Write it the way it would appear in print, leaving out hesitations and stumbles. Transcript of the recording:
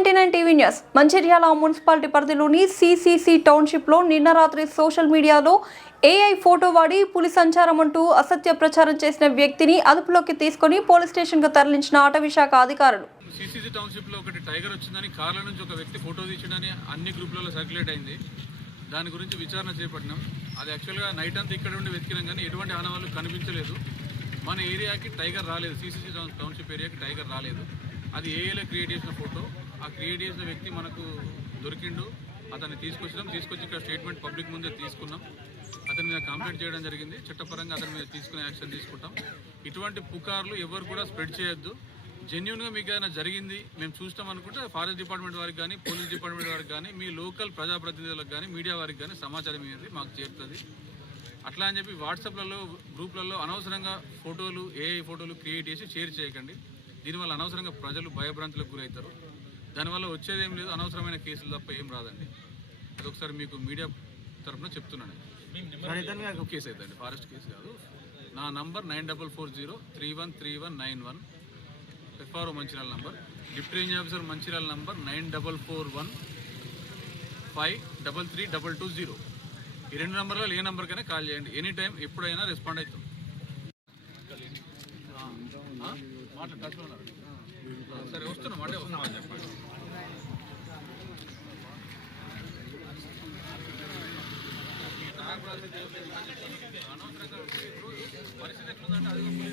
C99 TV news Mancherial municipality పరిధిలోని CCC టౌన్షిప్లో నిన్న రాత్రి సోషల్ మీడియాలో ఏఐ ఫోటో వాడి పులి సంచారం అంటూ అసత్య ప్రచారం చేసిన వ్యక్తిని అదుపులోకి తీసుకొని పోలీస్ స్టేషన్కు తరలించిన అటవీ శాఖ అధికారులు. సిసిసి టౌన్షిప్లో ఒకటి టైగర్ వచ్చిందని కార్ల నుంచి ఒక వ్యక్తి ఫోటో తీయడానికి అన్ని గ్రూప్లలో సర్క్యులేట్ అయింది. దాని గురించి విచారణ చేపట్టినాం. అది యాక్చువల్గా నైట్ అంతా ఇక్కడ ఉండి వెతికినాం కానీ ఎటువంటి ఆనవాళ్ళు కనిపించలేదు. మన ఏరియాకి టైగర్ రాలేదు, సిసిసి టౌన్షిప్ ఏరియాకి టైగర్ రాలేదు. అది ఏఐలో క్రియేట్ చేసిన ఫోటో. ఆ క్రియేట్ చేసిన వ్యక్తి మనకు దొరికిండు. అతన్ని తీసుకొచ్చి ఇక్కడ స్టేట్మెంట్ పబ్లిక్ ముందే తీసుకున్నాం. అతని మీద కంప్లైంట్ చేయడం జరిగింది. చట్టపరంగా అతని మీద తీసుకునే యాక్షన్ తీసుకుంటాం. ఇటువంటి పుకార్లు ఎవరు కూడా స్ప్రెడ్ చేయొద్దు. జెన్యున్గా మీకు ఏదైనా జరిగింది మేము చూస్తాం అనుకుంటే ఫారెస్ట్ డిపార్ట్మెంట్ వారికి కానీ, పోలీస్ డిపార్ట్మెంట్ వారికి కానీ, మీ లోకల్ ప్రజాప్రతినిధులకు కానీ, మీడియా వారికి కానీ సమాచారం ఇవ్వండి, మాకు చేరుతుంది. అట్లా అని చెప్పి వాట్సాప్లలో గ్రూప్లలో అనవసరంగా ఫోటోలు, ఏఐ ఫోటోలు క్రియేట్ చేసి షేర్ చేయకండి. దీనివల్ల అనవసరంగా ప్రజలు భయభ్రాంతులకు గురవుతారు. దానివల్ల వచ్చేది ఏం లేదు, అనవసరమైన కేసులు తప్ప ఏం రాదండి. అదొకసారి మీకు మీడియా తరఫున చెప్తున్నాను. కేసు అవుతుంది, ఫారెస్ట్ కేసు కాదు. నా number 9440313191, FRO Mancherial number, deputy range officer Mancherial number 9441533220. ఈ రెండు నంబర్లలో ఏ నెంబర్కైనా కాల్ చేయండి. ఎనీ టైం ఎప్పుడైనా రెస్పాండ్ అవుతాం. టచ్లో ఉన్నారు. సరే వస్తున్నాం అంటే వస్తున్నామని చెప్పండి. పరిస్థితి ఎట్లుందంటే అది కొంచెం